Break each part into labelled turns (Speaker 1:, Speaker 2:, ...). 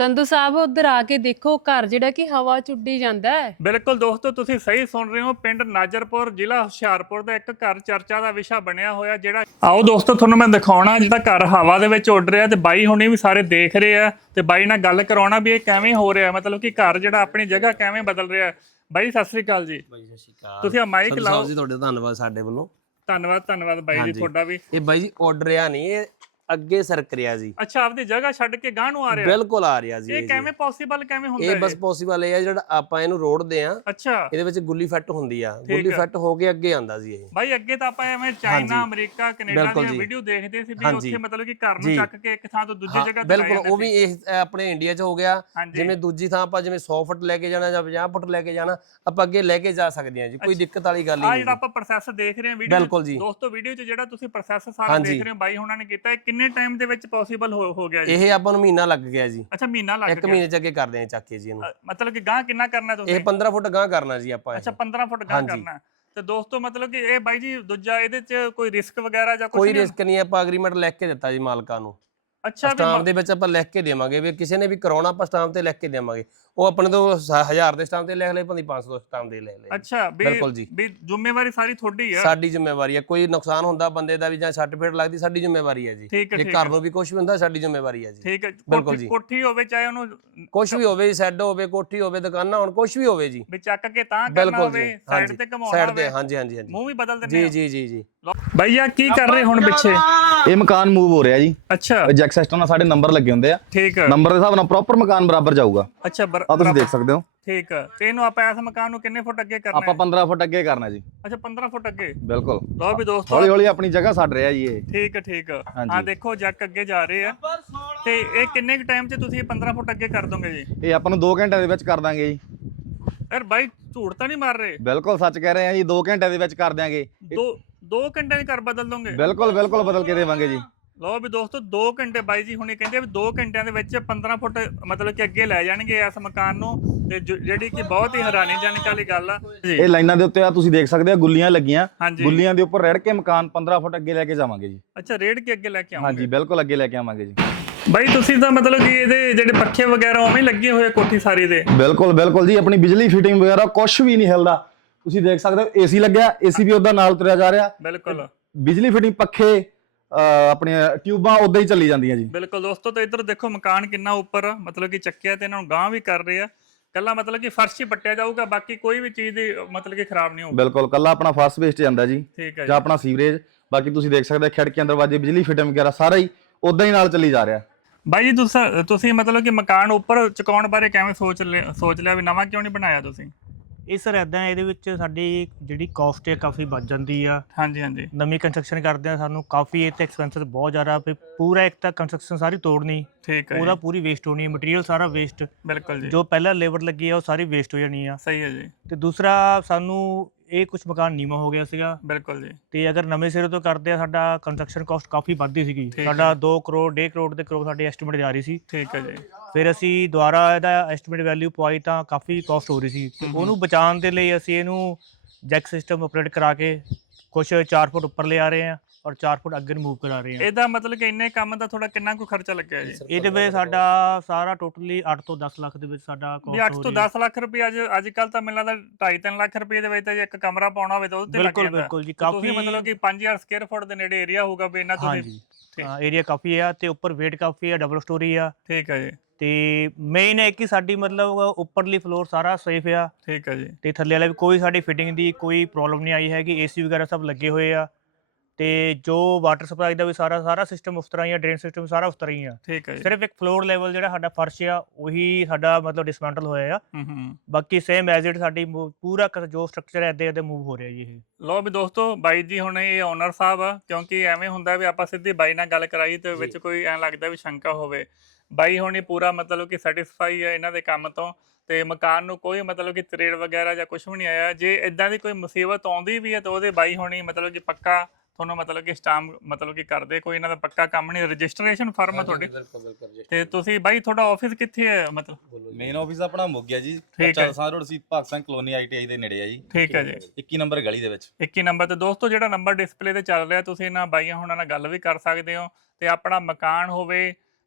Speaker 1: ਸੰਧੂ ਸਾਹਿਬ ਉਧਰ ਆ ਕੇ ਦੇਖੋ ਘਰ ਜਿਹੜਾ ਕਿ ਹਵਾ ਚ ਉੱਡੀ ਜਾਂਦਾ ਹੈ।
Speaker 2: ਬਿਲਕੁਲ ਦੋਸਤੋ ਤੁਸੀਂ ਸਹੀ ਸੁਣ ਰਹੇ ਹੋ ਪਿੰਡ ਨਾਜਰਪੁਰ ਜ਼ਿਲ੍ਹਾ ਹੁਸ਼ਿਆਰਪੁਰ ਦਾ ਇੱਕ ਘਰ ਚਰਚਾ ਦਾ ਵਿਸ਼ਾ ਬਣਿਆ ਹੋਇਆ ਜਿਹੜਾ ਆਓ ਦੋਸਤੋ ਤੁਹਾਨੂੰ ਮੈਂ ਦਿਖਾਉਣਾ ਜਿਹੜਾ ਘਰ ਹਵਾ ਦੇ ਵਿੱਚ ਉੱਡ ਰਿਹਾ ਤੇ ਬਾਈ ਹੁਣੀ ਵੀ ਸਾਰੇ ਦੇਖ ਰਹੇ ਆ ਤੇ ਬਾਈ ਨਾਲ ਗੱਲ ਕਰਾਉਣਾ ਵੀ ਇਹ ਕਿਵੇਂ ਹੋ ਰਿਹਾ ਮਤਲਬ ਕਿ ਘਰ ਜਿਹੜਾ ਆਪਣੀ ਜਗ੍ਹਾ ਕਿਵੇਂ ਬਦਲ ਰਿਹਾ ਬਾਈ ਸਤਿ ਸ੍ਰੀ ਅਕਾਲ ਜੀ।
Speaker 3: ਬਾਈ ਸਤਿ ਸ਼੍ਰੀ ਅਕਾਲ।
Speaker 2: ਤੁਸੀਂ ਆ ਮਾਈਕ ਲਾਓ।
Speaker 3: ਜੀ ਤੁਹਾਡੇ ਧੰਨਵਾਦ ਸਾਡੇ ਵੱਲੋਂ।
Speaker 2: ਧੰਨਵਾਦ ਧੰਨਵਾਦ ਬਾਈ ਜੀ। ਤੁਹਾਡਾ ਵੀ।
Speaker 3: ਇਹ ਬਾਈ ਜੀ ਆਰਡਰ ਆ ਨਹੀਂ ਇਹ ਅੱਗੇ ਸਰਕ ਰਿਹਾ ਜੀ
Speaker 2: ਅੱਛਾ ਆਪਦੀ ਜਗ੍ਹਾ ਛੱਡ ਕੇ ਗਾਂਹ ਨੂੰ ਆ ਰਿਹਾ
Speaker 3: ਬਿਲਕੁਲ ਆ ਰਿਹਾ ਜੀ
Speaker 2: ਇਹ। ਕਿਵੇਂ ਪੋਸੀਬਲ ਕਿਵੇਂ ਹੁੰਦਾ
Speaker 3: ਇਹ ਬਸ ਪੋਸੀਬਲ ਇਹ ਜਿਹੜਾ ਆਪਾਂ ਇਹਨੂੰ ਰੋੜਦੇ ਆ
Speaker 2: ਅੱਛਾ
Speaker 3: ਇਹਦੇ ਵਿੱਚ ਗੁੱਲੀ ਫੱਟ ਹੁੰਦੀ ਆ ਗੁੱਲੀ। ਫੱਟ ਹੋ ਕੇ ਅੱਗੇ ਆਂਦਾ ਜੀ ਇਹ
Speaker 2: ਬਾਈ ਅੱਗੇ ਤਾਂ ਆਪਾਂ ਐਵੇਂ ਚਾਈਨਾ। ਅਮਰੀਕਾ ਕੈਨੇਡਾ ਦੀਆਂ। ਵੀਡੀਓ ਦੇਖਦੇ ਸੀ ਵੀ। ਉੱਥੇ ਮਤਲਬ ਕਿ ਘਰ ਨੂੰ। ਚੱਕ ਕੇ ਇੱਕ ਥਾਂ ਤੋਂ ਦੂਜੀ ਜਗ੍ਹਾ ਤੇ
Speaker 3: ਬਿਲਕੁਲ ਉਹ ਵੀ ਇਹ ਆਪਣੇ ਇੰਡੀਆ 'ਚ ਹੋ ਗਿਆ ਜਿਵੇਂ ਦੂਜੀ ਥਾਂ ਆਪਾਂ ਜਿਵੇਂ 100 ਫੁੱਟ ਲੈ ਕੇ ਜਾਣਾ ਜਾਂ 50 ਫੁੱਟ ਲੈ ਕੇ ਜਾਣਾ ਆਪਾਂ ਅੱਗੇ ਲੈ ਕੇ ਜਾ ਸਕਦੇ ਹਾਂ ਜੀ ਕੋਈ ਦਿੱਕਤ ਵਾਲੀ ਗੱਲ ਹੀ
Speaker 2: ਆ
Speaker 3: ਨਹੀਂ
Speaker 2: ਜਿਹੜਾ ਆਪਾਂ ਪ੍ਰੋਸੈਸ ਦੇਖ ਰਹੇ ਹਾਂ ਵੀਡੀਓ। ਦੋਸਤੋ ਵੀਡੀਓ 'ਚ ਜਿਹੜਾ ਤੁਸੀਂ ਪ੍ਰੋਸੈਸ ਸਾਰਾ। ਦੇਖ ਰਹੇ ਹੋ ਬਾਈ ਹੁਣਾਂ ਨੇ ਕੀਤਾ ਇਹ ਕਿੰਨੇ ਟਾਈਮ ਦੇ ਵਿੱਚ ਪੋਸੀਬਲ ਹੋ ਹੋ ਗਿਆ ਜੀ?
Speaker 3: ਇਹ ਆਪਾਂ ਨੂੰ ਮਹੀਨਾ ਲੱਗ ਗਿਆ ਜੀ।
Speaker 2: ਅੱਛਾ ਮਹੀਨਾ ਲੱਗ
Speaker 3: ਇੱਕ
Speaker 2: ਗਿਆ।
Speaker 3: ਮਹੀਨੇ 'ਚ ਅੱਗੇ ਕਰਦੇ ਹਾਂ ਚੱਕ ਕੇ ਜੀ ਇਹਨੂੰ।
Speaker 2: ਮਤਲਬ ਕਿ ਗਾਂ ਕਿੰਨਾ ਕਰਨਾ ਤੁਸੀਂ?
Speaker 3: ਇਹ 15 ਫੁੱਟ ਗਾਂ ਕਰਨਾ ਜੀ ਆਪਾਂ।
Speaker 2: ਅੱਛਾ 15 ਫੁੱਟ ਗਾਂ। ਕਰਨਾ। ਤੇ ਦੋਸਤੋ ਮਤਲਬ ਕਿ ਇਹ ਬਾਈ ਜੀ ਦੂਜਾ ਇਹਦੇ 'ਚ ਕੋਈ ਰਿਸਕ ਵਗੈਰਾ ਜਾਂ ਕੁਝ
Speaker 3: ਕੋਈ ਰਿਸਕ ਨਹੀਂ ਆਪਾਂ ਐਗਰੀਮੈਂਟ ਲਿਖ ਕੇ ਦਿੱਤਾ ਜੀ ਮਾਲਕਾਂ ਨੂੰ।
Speaker 2: ਅੱਛਾ ਵੀ
Speaker 3: ਸਟਾਂਪ ਦੇ ਵਿੱਚ ਆਪਾਂ ਲਿਖ ਕੇ ਦੇਵਾਂਗੇ ਵੀ ਕਿਸੇ ਨੇ ਵੀ ਕਰਾਉਣਾ ਆਪਾਂ ਸਟਾਂਪ ਤੇ ਲਿਖ ਕੇ ਦੇਵਾਂਗੇ। ਉਹ ਆਪਣੇ ਤੋਂ 1000 ਦੇ ਸਟਾਂਪ ਤੇ ਲਿਖ ਲੈ ਭਾਵੇਂ 500 ਸਟਾਂਪ ਦੇ ਲਿਖ ਲੈ
Speaker 2: ਅੱਛਾ
Speaker 3: ਬਿਲਕੁਲ ਜੀ।
Speaker 2: ਵੀ ਜ਼ਿੰਮੇਵਾਰੀ ਸਾਰੀ ਤੁਹਾਡੀ ਆ।
Speaker 3: ਸਾਡੀ ਜ਼ਿੰਮੇਵਾਰੀ ਹੈ ਕੋਈ ਨੁਕਸਾਨ ਹੁੰਦਾ ਬੰਦੇ ਦਾ ਵੀ ਜਾਂ ਸੱਟ ਫੇਟ ਲੱਗਦੀ ਸਾਡੀ ਜ਼ਿੰਮੇਵਾਰੀ ਹੈ ਜੀ ਜੇ ਘਰ ਨੂੰ ਵੀ ਕੁਝ ਵੀ ਹੁੰਦਾ ਸਾਡੀ ਜ਼ਿੰਮੇਵਾਰੀ ਹੈ ਜੀ।
Speaker 2: ਠੀਕ ਹੈ
Speaker 3: ਬਿਲਕੁਲ ਜੀ।
Speaker 2: ਕੋਠੀ ਹੋਵੇ ਚਾਹੇ ਉਹਨੂੰ
Speaker 3: ਕੁਝ ਵੀ ਹੋਵੇ ਸੈੱਡ ਹੋਵੇ ਕੋਠੀ ਹੋਵੇ ਦੁਕਾਨਾਂ ਹੋਣ ਕੁਝ ਵੀ ਹੋਵੇ ਜੀ।
Speaker 2: ਵੀ ਚੱਕ ਕੇ ਤਾਂ ਕਰਨਾ ਹੋਵੇ ਸਾਈਡ ਤੇ ਘਮਾਉਣਾ
Speaker 3: ਸਾਈਡ ਤੇ
Speaker 2: ਹੋਵੇ।
Speaker 3: ਹਾਂਜੀ ਹਾਂਜੀ ਹਾਂਜੀ।
Speaker 2: ਮੂੰਹ ਵੀ ਬਦਲ ਦਿੰਦੇ
Speaker 3: ਜੀ
Speaker 2: ਆ।
Speaker 3: ਜੀ ਜੀ ਜੀ।
Speaker 2: ਭਈਆ ਕੀ ਕਰ ਰਹੇ ਹੁਣ ਪਿੱਛੇ?
Speaker 4: ਇਹ ਮਕਾਨ ਮੂਵ ਹੋ ਰਿਹਾ ਜੀ।
Speaker 2: ਅੱਛਾ।
Speaker 4: ਜੈਕ ਸਿਸਟਮ ਨਾਲ ਸਾਡੇ ਨੰਬਰ ਲੱਗੇ ਹੁੰਦੇ ਆ।
Speaker 2: ਠੀਕ।
Speaker 4: ਨੰਬਰ ਦੇ ਹਿਸਾਬ ਨਾਲ ਪ੍ਰੋਪਰ ਮਕਾਨ ਬਰਾਬਰ ਜਾਊਗਾ।
Speaker 2: ਅੱਛਾ
Speaker 4: ਆ ਤੁਸੀਂ ਦੇਖ ਸਕਦੇ ਹੋ।
Speaker 2: ਠੀਕ। ਤੇ ਇਹਨੂੰ ਆਪਾਂ ਇਸ ਮਕਾਨ ਨੂੰ ਕਿੰਨੇ ਫੁੱਟ ਅੱਗੇ ਕਰਨਾ
Speaker 4: ਆਪਾਂ
Speaker 2: ਹੈ?
Speaker 4: 15 ਫੁੱਟ ਅੱਗੇ ਕਰਨਾ ਜੀ।
Speaker 2: ਅੱਛਾ 15 ਫੁੱਟ ਅੱਗੇ?
Speaker 4: ਬਿਲਕੁਲ।
Speaker 2: ਲਓ ਵੀ ਦੋਸਤੋ।
Speaker 4: ਹੌਲੀ ਹੌਲੀ ਆਪਣੀ ਜਗ੍ਹਾ ਛੱਡ ਰਿਹਾ ਜੀ ਇਹ।
Speaker 2: ਠੀਕ ਆ ਠੀਕ। ਆ ਦੇਖੋ ਜੱਕ ਅੱਗੇ ਜਾ ਰਹੇ ਆ। ਤੇ ਇਹ ਕਿੰਨੇ ਕੁ ਟਾਈਮ 'ਚ ਤੁਸੀਂ 15 ਫੁੱਟ ਅੱਗੇ ਕਰ ਦੋਗੇ ਜੀ?
Speaker 4: ਇਹ ਆਪਾਂ ਨੂੰ 2 ਘੰਟਿਆਂ ਦੇ ਵਿੱਚ ਕਰ ਦਾਂਗੇ ਜੀ।
Speaker 2: ਯਾਰ ਬਾਈ ਝੂਠ ਤਾਂ ਨਹੀਂ ਮਾਰ ਰਹੇ।
Speaker 4: ਬਿਲਕੁਲ ਸੱਚ ਕਹਿ ਰਹੇ ਆ ਜੀ 2 ਘੰਟਿਆਂ ਦੇ ਵਿੱਚ ਕਰ ਦਿਆਂਗੇ।
Speaker 2: ਦੋ ਦੋ ਘੰਟੇ 'ਚ ਘਰ ਬਦਲ ਦੋਗੇ?
Speaker 4: ਬਿਲਕੁਲ ਬਿਲਕੁਲ ਬਦਲ ਕੇ ਦੇਵਾਂਗੇ ਜੀ।
Speaker 2: ਲਓ ਵੀ ਦੋਸਤੋ 2 ਘੰਟੇ ਬਾਈ ਜੀ ਹੁਣੇ ਕਹਿੰਦੇ ਵੀ 2 ਘੰਟਿਆਂ ਦੇ ਵਿੱਚ 15 ਫੁੱਟ ਮਤਲਬ ਕਿ ਅੱਗੇ ਲੈ ਜਾਣਗੇ ਇਸ ਮਕਾਨ ਨੂੰ ਤੇ ਜੋ- ਜਿਹੜੀ ਕਿ ਬਹੁਤ ਹੀ ਹੈਰਾਨੀਜਨਕ ਵਾਲੀ ਗੱਲ ਆ। ਜੀ।
Speaker 4: ਇਹ ਲਾਈਨਾਂ ਦੇ ਉੱਤੇ ਆ ਤੁਸੀਂ ਦੇਖ ਸਕਦੇ ਆ ਗੁੱਲੀਆਂ ਲੱਗੀਆਂ।
Speaker 2: ਹਾਂਜੀ।
Speaker 4: ਗੁੱਲੀਆਂ ਦੇ ਉੱਪਰ ਰੜ ਕੇ ਮਕਾਨ 15 ਫੁੱਟ ਅੱਗੇ ਲੈ ਕੇ ਜਾਵਾਂਗੇ ਜੀ।
Speaker 2: ਅੱਛਾ ਰੇਡ ਕੇ ਅੱਗੇ ਲੈ ਕੇ ਆਉਂਗੇ
Speaker 4: ਹਾਂਜੀ ਬਿਲਕੁਲ ਅੱਗੇ ਲੈ ਕੇ ਆਵਾਂਗੇ ਜੀ।
Speaker 2: ਬਾਈ ਤੁਸੀਂ ਤਾਂ ਮਤਲਬ ਕਿ ਇਹਦੇ ਜਿਹੜੇ ਪੱਖੇ ਵਗੈਰਾ ਉਵੇਂ ਹੀ ਲੱਗੇ ਹੋਏ ਆ ਕੋਠੀ ਸਾਰੀ ਦੇ?
Speaker 4: ਬਿਲਕੁਲ ਬਿਲਕੁਲ ਜੀ ਆਪਣੀ ਬਿਜਲੀ ਫਿਟਿੰਗ ਵਗੈਰਾ ਕੁਝ ਵੀ ਨਹੀਂ ਹਿਲਦਾ। ਤੁਸੀਂ ਦੇਖ ਸਕਦੇ ਹੋ ਏਸੀ ਲੱਗਿਆ ਏਸੀ ਵੀ ਉਹਦਾ ਨਾਲ ਤੁਰਿਆ ਜਾ ਰਿਹਾ।
Speaker 2: ਬਿਲਕੁਲ।
Speaker 4: ਬਿਜਲੀ ਫਿਟਿੰਗ ਪੱਖੇ ਅਹ ਆਪਣੀਆਂ ਟਿਊਬਾਂ ਉਦਾਂ ਹੀ ਚੱਲੀ ਜਾਂਦੀਆਂ ਜੀ।
Speaker 2: ਬਿਲਕੁਲ ਦੋਸਤੋ ਤੇ ਇੱਧਰ ਦੇਖੋ ਮਕਾਨ ਕਿੰਨਾ ਉੱਪਰ ਮਤਲਬ ਕਿ ਚੱਕਿਆ ਤੇ ਇਹਨਾਂ ਨੂੰ ਗਾਂਹ ਵੀ ਕਰ ਰਹੇ ਆ। ਕੱਲਾ ਮਤਲਬ ਕਿ ਫਰਸ਼ ਹੀ ਪੱਟਿਆ ਜਾਊਗਾ ਬਾਕੀ ਕੋਈ ਵੀ ਚੀਜ਼ ਦੀ ਮਤਲਬ ਕਿ ਖਰਾਬ ਨਹੀਂ ਹੋਊਗੀ।
Speaker 4: ਬਿਲਕੁਲ ਕੱਲਾ ਆਪਣਾ ਫਸਟ ਵੇਸਟ ਜਾਂਦਾ ਜੀ
Speaker 2: ਠੀਕ ਹੈ
Speaker 4: ਜਾਂ। ਆਪਣਾ ਸੀਵਰੇਜ ਬਾਕੀ ਤੁਸੀਂ ਦੇਖ ਸਕਦੇ ਖਿੜਕੀਆਂ ਦਰਵਾਜ਼ੇ ਬਿਜਲੀ ਫਿਟਿੰਗ ਵਗੈਰਾ ਸਾਰਾ ਹੀ ਉਦਾਂ ਹੀ ਨਾਲ ਚੱਲੀ ਜਾ ਰਿਹਾ।
Speaker 2: ਬਾਈ ਜੀ ਤੁਸੀਂ ਤੁਸੀਂ ਮਤਲਬ ਕਿ ਮਕਾਨ ਉੱਪਰ ਚੁਕਾਉਣ ਬਾਰੇ ਕਿਵੇਂ ਸੋਚ ਸੋਚ ਲਿਆ ਵੀ ਨਵਾਂ ਕਿਉਂ ਨਹੀਂ ਬਣਾਇਆ ਤੁਸੀਂ?
Speaker 5: ਇਹ ਸਰ ਇਦਾਂ ਇਹਦੇ ਵਿੱਚ ਸਾਡੀ ਜਿਹੜੀ ਕਾਸਟ ਹੈ ਕਾਫੀ ਵੱਧ ਜਾਂਦੀ ਆ।
Speaker 2: ਹਾਂਜੀ ਹਾਂਜੀ।
Speaker 5: ਨਵੀਂ ਕੰਸਟਰਕਸ਼ਨ ਕਰਦੇ ਆ ਸਾਨੂੰ ਕਾਫੀ ਇਹ ਤੇ ਐਕਸਪੈਂਸਸ ਬਹੁਤ ਜ਼ਿਆਦਾ ਵੀ ਪੂਰਾ ਇੱਕ ਤਾਂ ਕੰਸਟਰਕਸ਼ਨ ਸਾਰੀ ਤੋੜਨੀ
Speaker 2: ਠੀਕ ਹੈ
Speaker 5: ਉਹਦਾ ਪੂਰੀ ਵੇਸਟ ਹੋਣੀ ਹੈ ਮਟੀਰੀਅਲ ਸਾਰਾ ਵੇਸਟ
Speaker 2: ਬਿਲਕੁਲ ਜੀ।
Speaker 5: ਜੋ ਪਹਿਲਾਂ ਲੇਬਰ ਲੱਗੀ ਆ ਉਹ ਸਾਰੀ ਵੇਸਟ ਹੋ ਜਾਣੀ ਆ।
Speaker 2: ਸਹੀ ਹੈ ਜੀ।
Speaker 5: ਤੇ ਦੂਸਰਾ ਸਾਨੂੰ ਇਹ ਕੁਝ ਮਕਾਨ ਨੀਵਾਂ ਹੋ ਗਿਆ ਸੀਗਾ।
Speaker 2: ਬਿਲਕੁਲ ਜੀ।
Speaker 5: ਤੇ ਅਗਰ ਨਵੇਂ ਸਿਰੇ ਤੋਂ ਕਰਦੇ ਆ ਸਾਡਾ ਕੰਸਟਰਕਸ਼ਨ ਕਾਸਟ ਕਾਫੀ ਵੱਧਦੀ ਸੀਗੀ।
Speaker 2: ਠੀਕ।
Speaker 5: ਸਾਡਾ 2 ਕਰੋੜ 1.5 ਕਰੋੜ ਦੇ ਕਰੋੜ ਸਾਡੀ ਐਸਟੀਮੇਟ ਜਾ ਰਹੀ ਸੀ।
Speaker 2: ਠੀਕ ਹੈ ਜੀ।
Speaker 5: ਫਿਰ ਅਸੀਂ ਦੁਬਾਰਾ ਇਹਦਾ ਐਸਟੀਮੇਟ ਵੈਲਿਊ ਪਵਾਈ ਤਾਂ ਕਾਫੀ ਕਾਸਟ ਹੋ ਰਹੀ ਸੀ। ਤੇ। ਉਹਨੂੰ ਬਚਾਉਣ ਦੇ ਲਈ ਅਸੀਂ ਇਹਨੂੰ ਜੈਕ ਸਿਸਟਮ ਆਪਰੇਟ ਕਰਾ ਕੇ ਕੁਝ 4 ਫੁੱਟ ਉੱਪਰ ਲਿਆ ਰਹੇ ਹਾਂ। ਔਰ 4 ਫੁੱਟ ਅੱਗੇ ਨੂੰ ਮੂਵ ਕਰਾ ਰਹੇ ਹਾਂ।
Speaker 2: ਇਹਦਾ ਮਤਲਬ ਕਿ ਇੰਨੇ ਕੰਮ ਦਾ ਥੋੜਾ ਕਿੰਨਾ ਕੁ ਖਰਚਾ ਲੱਗਿਆ ਜੀ?
Speaker 5: ਇਹਦੇ ਵਿੱਚ ਸਾਡਾ ਸਾਰਾ ਟੋਟਲੀ 8 ਤੋਂ 10 ਲੱਖ ਦੇ ਵਿੱਚ ਸਾਡਾ ਕਾਸਟ
Speaker 2: 8
Speaker 5: ਹੋ
Speaker 2: ਤੋਂ
Speaker 5: ਰਹੀ ਹੈ
Speaker 2: 10 ਲੱਖ ਰੁਪਏ ਅੱਜ ਅੱਜ ਕੱਲ ਤਾਂ ਮੈਨੂੰ ਲੱਗਦਾ 2.5 ਲੱਖ ਰੁਪਏ ਦੇ ਵਿੱਚ ਤਾਂ ਜੇ ਇੱਕ ਕਮਰਾ ਪਾਉਣਾ ਹੋਵੇ ਤਾਂ ਉਹਦੇ ਤੇ ਲੱਗ
Speaker 5: ਬਿਲਕੁਲ
Speaker 2: ਜਾਂਦਾ।
Speaker 5: ਬਿਲਕੁਲ ਜੀ
Speaker 2: ਤੇ
Speaker 5: ਕਾਫੀ
Speaker 2: ਮਤਲਬ ਕਿ 5000 ਸਕੁਅਰ ਫੁੱਟ ਦੇ ਨੇੜੇ ਏਰੀਆ ਹੋਊਗਾ ਵੀ ਇਹਨਾਂ ਠੀਕ।
Speaker 5: ਏਰੀਆ ਕਾਫੀ ਆ ਤੇ ਉੱਪਰ ਵੇਟ ਕਾਫੀ ਆ ਡਬਲ ਸਟੋਰੀ ਆ।
Speaker 2: ਠੀਕ ਹੈ ਜੀ।
Speaker 5: ਤੇ ਮੇਨ ਹੈ ਕਿ ਸਾਡੀ ਮਤਲਬ ਉੱਪਰਲੀ ਫਲੋਰ ਸਾਰਾ ਸੇਫ ਆ।
Speaker 2: ਠੀਕ ਹੈ ਜੀ।
Speaker 5: ਤੇ ਥੱਲੇ ਵਾਲਾ ਵੀ ਕੋਈ ਸਾਡੀ ਫਿਟਿੰਗ ਦੀ ਕੋਈ ਪ੍ਰੋਬਲਮ ਨਹੀਂ ਆਈ ਹੈਗੀ ਏਸੀ ਵਗੈਰਾ ਸਭ ਲੱਗੇ ਹੋਏ ਆ। ਤੇ ਜੋ ਵਾਟਰ ਸਪਲਾਈ ਦਾ ਵੀ ਸਾਰਾ ਸਾਰਾ ਸਿਸਟਮ ਉਸ ਤਰ੍ਹਾਂ ਹੀ ਆ ਡਰੇਨ ਸਿਸਟਮ ਸਾਰਾ ਉਸ ਤਰ੍ਹਾਂ ਹੀ ਆ।
Speaker 2: ਠੀਕ ਹੈ ਜੀ।
Speaker 5: ਸਿਰਫ ਇੱਕ ਫਲੋਰ ਲੈਵਲ ਜਿਹੜਾ ਸਾਡਾ ਫਰਸ਼ ਆ ਉਹੀ ਸਾਡਾ ਮਤਲਬ ਡਿਸਮੈਂਟਲ ਹੋਇਆ ਆ।
Speaker 2: ਹੂੰ ਹੂੰ।
Speaker 5: ਬਾਕੀ ਸੇਮ ਐਜ਼ ਇਟ ਸਾਡੀ ਮੂ- ਪੂਰਾ ਕ- ਜੋ ਸਟਰਕਚਰ ਹੈ ਇੱਦਾਂ ਇੱਦਾਂ ਮੂਵ ਹੋ ਰਿਹਾ ਜੀ ਇਹ।
Speaker 2: ਲੋ ਵੀ ਦੋਸਤੋ ਬਾਈ ਜੀ ਹੁਣ ਇਹ ਓਨਰ ਸਾਹਿਬ ਆ ਕਿਉਂਕਿ ਐਵੇਂ ਹੁੰਦਾ ਵੀ ਆਪਾਂ ਸਿੱਧੀ ਬਾਈ ਨਾਲ ਗੱਲ ਕਰਾਈ ਤੇ ਵਿੱਚ ਕੋਈ ਐਂ ਲੱਗਦਾ ਵੀ ਸ਼ੰਕਾ ਹੋਵੇ। ਬਾਈ ਹੁਣ ਪੂਰਾ ਮਤਲਬ ਕਿ ਸੈਟੀਸਫਾਈ ਹੈ ਇਹਨਾਂ ਦੇ ਕੰਮ ਤੋਂ ਤੇ ਮਕਾਨ ਨੂੰ ਕੋਈ ਮਤਲਬ ਕਿ ਤਰੇੜ ਵਗੈਰਾ ਜਾਂ ਕੁਝ ਵੀ ਨਹੀਂ ਆਇਆ। ਜੇ ਇਦਾਂ ਦੀ ਕੋਈ ਮੁਸੀਬਤ ਆਉਂਦੀ ਵੀ ਹੈ ਤਾਂ ਉਹਦੇ ਬਾਈ ਹੋਣੀ ਮਤਲਬ ਕਿ ਪੱਕਾ ਤੁਹਾਨੂੰ ਮਤਲਬ ਕਿ ਸਟਾਮ ਮਤਲਬ ਕਿ ਕਰਦੇ ਕੋਈ ਇਹਨਾਂ ਦਾ ਪੱਕਾ ਕੰਮ ਨਹੀਂ ਰਜਿਸਟ੍ਰੇਸ਼ਨ ਫਰਮ ਆ ਤੁਹਾਡੀ?
Speaker 3: ਬਿਲਕੁਲ ਬਿਲਕੁਲ ਜੀ
Speaker 2: ਤੇ ਤੁਸੀਂ ਬਾਈ ਤੁਹਾਡਾ ਆਫਿਸ ਕਿੱਥੇ ਹੈ ਮਤਲਬ?
Speaker 4: ਮੇਨ ਆਫਿਸ ਆਪਣਾ ਮੁੱਗਿਆ ਜੀ
Speaker 2: ਹੈ।
Speaker 4: ਚਲਸਾ ਰੋਡ ਸੀ ਭਗਤ ਸਿੰਘ ਕਲੋਨੀ ਆਈਟੀਆਈ ਦੇ ਨੇੜੇ ਆ ਜੀ।
Speaker 2: ਠੀਕ ਹੈ ਜੀ।
Speaker 4: 21 ਨੰਬਰ ਗਲੀ ਦੇ ਵਿੱਚ।
Speaker 2: 21 ਨੰਬਰ ਤੇ ਦੋਸਤੋ ਜਿਹੜਾ ਨੰਬਰ ਡਿਸਪਲੇ ਤੇ ਚੱਲ ਰਿਹਾ ਤੁਸੀਂ ਇਹਨਾਂ ਬਾਈਆਂ ਹੁਣਾਂ ਨਾਲ ਗੱਲ ਵੀ ਕਰ ਸਕਦੇ ਹੋ ਤੇ ਆਪਣਾ ਮਕਾਨ ਹੋਵੇ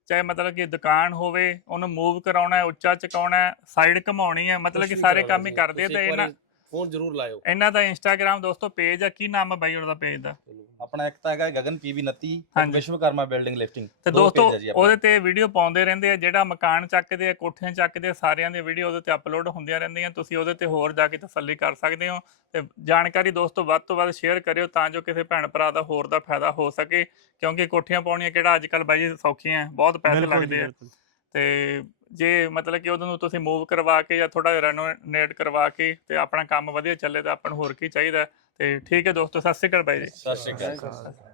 Speaker 2: ਚਾਹੇ ਮਤਲਬ ਕਿ ਦੁਕਾਨ ਹੋਵੇ ਉਹਨੂੰ ਮੂਵ ਕਰਾਉਣਾ ਹੈ ਉੱਚਾ ਚੁਕਾਉਣਾ ਹੈ ਸਾਈਡ ਘਮਾਉਣੀ ਹੈ ਮਤਲਬ ਕਿ ਸਾਰੇ ਕੰਮ ਹੀ ਕਰਦੇ ਆ ਤੇ ਇਹਨਾਂ
Speaker 3: ਫੋਨ ਜ਼ਰੂਰ ਲਾਇਓ।
Speaker 2: ਇਹਨਾਂ ਦਾ ਇੰਸਟਾਗ੍ਰam ਦੋਸਤੋ ਪੇਜ ਆ ਕੀ ਨਾਮ ਹੈ ਬਾਈ ਉਹਦਾ ਪੇਜ ਦਾ?
Speaker 6: ਆਪਣਾ ਇੱਕ ਤਾਂ ਹੈਗਾ ਗਗਨ ਪੀਵੀ 29
Speaker 2: ਹਾਂਜੀ।
Speaker 6: ਇੱਕ ਵਿਸ਼ਵਕਰਮਾ ਬਿਲਡਿੰਗ ਲਿਫਟਿੰਗ
Speaker 2: ਤੇ ਦੋਸਤੋ ਉਹਦੇ ਤੇ ਵੀਡੀਓ ਪਾਉਂਦੇ ਰਹਿੰਦੇ ਆ ਜਿਹੜਾ ਮਕਾਨ ਚੱਕਦੇ ਆ ਕੋਠੀਆਂ ਚੱਕਦੇ ਆ ਸਾਰਿਆਂ ਦੀਆਂ ਵੀਡੀਓ ਉਹਦੇ ਤੇ ਅਪਲੋਡ ਹੁੰਦੀਆਂ ਰਹਿੰਦੀਆਂ। ਤੁਸੀਂ ਉਹਦੇ ਤੇ ਹੋਰ ਜਾ ਕੇ ਤਸੱਲੀ ਕਰ ਸਕਦੇ ਹੋ ਤੇ ਜਾਣਕਾਰੀ ਦੋਸਤੋ ਵੱਧ ਤੋਂ ਵੱਧ ਸ਼ੇਅਰ ਕਰਿਓ ਤਾਂ ਜੋ ਕਿਸੇ ਭੈਣ ਭਰਾ ਦਾ ਹੋਰ ਦਾ ਫਾਇਦਾ ਹੋ ਸਕੇ ਕਿਉਂਕਿ ਕੋਠੀਆਂ ਪਾਉਣੀਆਂ ਕਿਹੜਾ ਅੱਜ ਕੱਲ ਬਾਈ ਸੌਖੀਆਂ ਬਹੁਤ ਪੈਸੇ ਲੱਗਦੇ ਆ।
Speaker 5: ਬਿਲਕੁਲ।
Speaker 2: ਤੇ ਜੇ ਮਤਲਬ ਕਿ ਉਹਨੂੰ ਤੁਸੀਂ ਮੂਵ ਕਰਵਾ ਕੇ ਜਾਂ ਥੋੜਾ ਰੈਨੋਵੇਟ ਕਰਵਾ ਕੇ ਤੇ ਆਪਣਾ ਕੰਮ ਵਧੀਆ ਚੱਲੇ ਤਾਂ ਆਪਾਂ ਨੂੰ ਹੋਰ ਕੀ ਚਾਹੀਦਾ। ਤੇ ਠੀਕ ਹੈ ਦੋਸਤੋ, ਸਤਿ ਸ਼੍ਰੀ ਅਕਾਲ ਬਾਈ ਜੀ।
Speaker 6: ਸਤਿ ਸ਼੍ਰੀ ਅਕਾਲ।